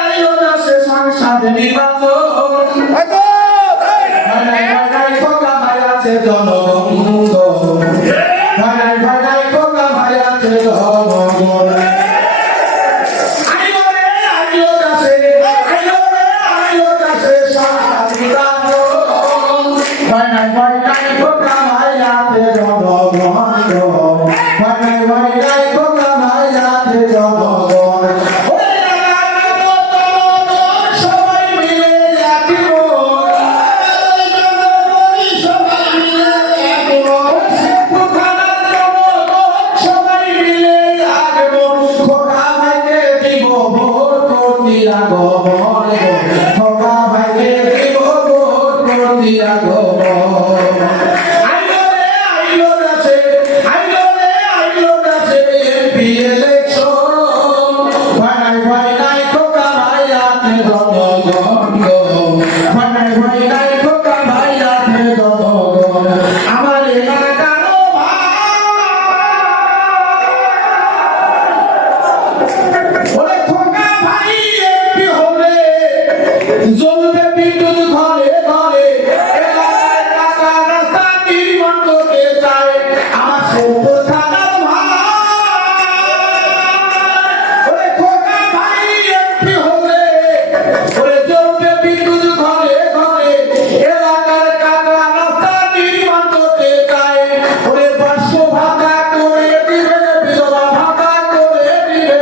আইলো না সে সংসার নির্বাচন ভাই খোকা ভাই আছে জনগণ ভাই খোকা ভাই আছে জনগণ আইলো না সে সংসার নির্বাচন ভাই খোকা ভাই আছে জনগণ ভাই খোকা ভাই আছে জনগণ সবাই মিলে খোকা ভাইকে দিব ভোট করতিয়া গো খোকা ভাইকে দিব ভোট করতিয়া গো আইলো না সে এমপি ইলেকশন ভাই খোকা ভাই আছে জনগণ গো ভাই খোকা ভাই আছে জনগণ আমার এলাকার ওরে খোকা ভাই এমপি হলে জ্বলবে বিদ্যুৎ ঘরে ঘরে এলাকায় কাঁচা রাস্তা নির্মাণ করতে চায় আমার সত্তর থানার ভাই ওরে খোকা ভাই এমপি হলে ওরে জ্বলবে বিদ্যুৎ ঘরে ঘরে এলাকার কাঁচা রাস্তা নির্মাণ করতে চায় ওরে 500 ভাতা করে দিবে বিধবা ভাতা করে দিবে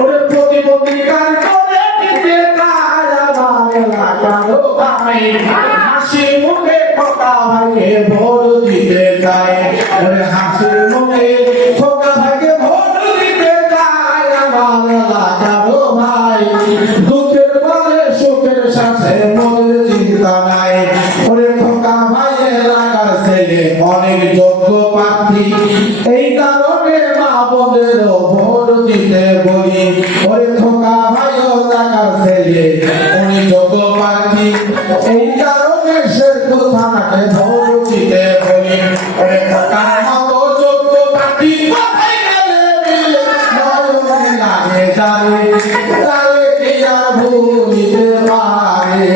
ওরে প্রতিবন্ধী কার করে দিতে চায় আমার এলাকার ভাই হাসি মুখে খোকা ভাইকে ভোট দিতে চায় ওরে হাসি মুখে খোকা ভাইকে ভোট দিতে চায় আমার এলাকার ভাই দুঃখের পরে সুখের সাথে মনের চিন্তা নাই ওরে খোকা ভাই এলাকার ছেলে অনেক যোগ্য প্রার্থী এই কারণে মা বোনেরও ভোট দিতে বলি ওরে খোকা ভাই এলাকার ছেলে অনেক যোগ্য প্রার্থী এই কারণে সে থানাকে ভোট দিতে বলি ওরে খোকা মতো যোগ্য প্রার্থী কোথায় গেলে নয়নে লাগে যারে তারে কি আর ভুলিতে পারে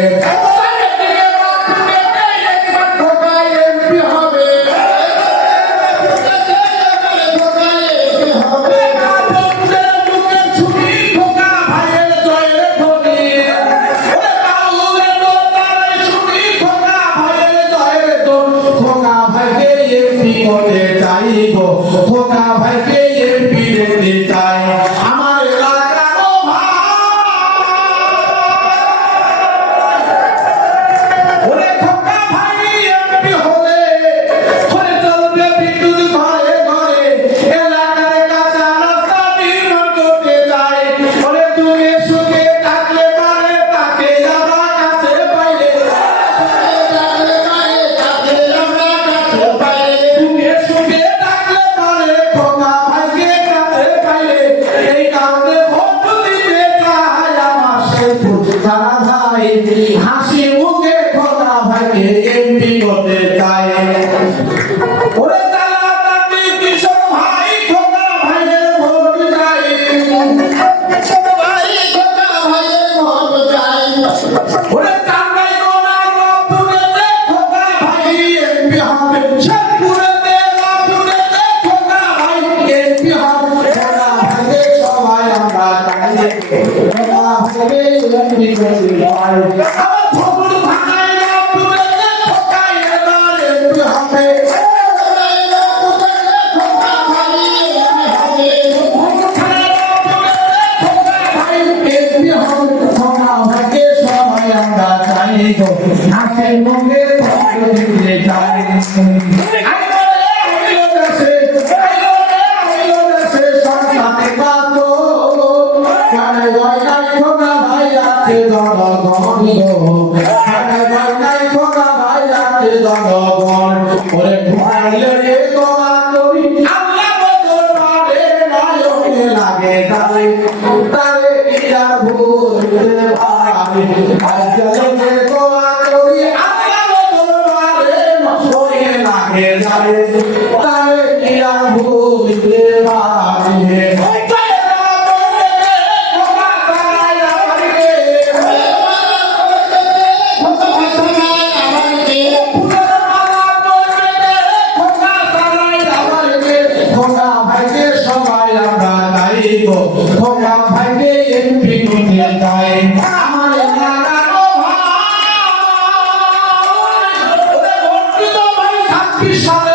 খোকা ভাইকে এমপি দিতে চাই আমার এলাকার ওরে খোকা ভাই এমপি হলে ওরে চলবে বিদ্যুৎ ঘরে ঘরে এলাকার কাঁচা রাস্তা নির্মাণ করতে চাই ওরে তুমি সুখে থাকলে পারে তাকে আমরা কাছে পাইলে তুমি সুখে খোকা ভাইকে কাছে পাইলে এই কারণে ভোট দিতে চায় আমার শেরপুর থানা ভাই হাসি মুখে খোকা ভাইকে এমপি করতে চায় ওরে তালাতালি কিশোর ভাই খোকা ভাইয়ের ভোট চাই ওরে টাঙ্গাই গোনা রংপুরেতে খোকা ভাই এমপি হবে শেরপুরেতে রংপুরেতে খোকা ভাই এমপি হবে খোকা ভাইকে সবাই আমরা চাই খোকা ভাইকে এমপি করতে চাই আমার ভোট থানায় রংপুরেতে খোকা এবার এমপি হবে হাসি মুখে ভোট দিতে চাই আইলো না সে সংসারে বাঁচো ভাই খোকা ভাই আছে জনগণ ভাই খোকা ভাই আছে জনগণ ওরে ঘুমাইলে রে গোয়া করি আল্লাহ বদর পারে নয়নে লাগে তারে তারে কি আর ভুলতে পারি আজকে গোয়া করি আল্লাহ বদর পারে নয়নে লাগে তারে তারে কি আর ভুলতে পারি আখি সারা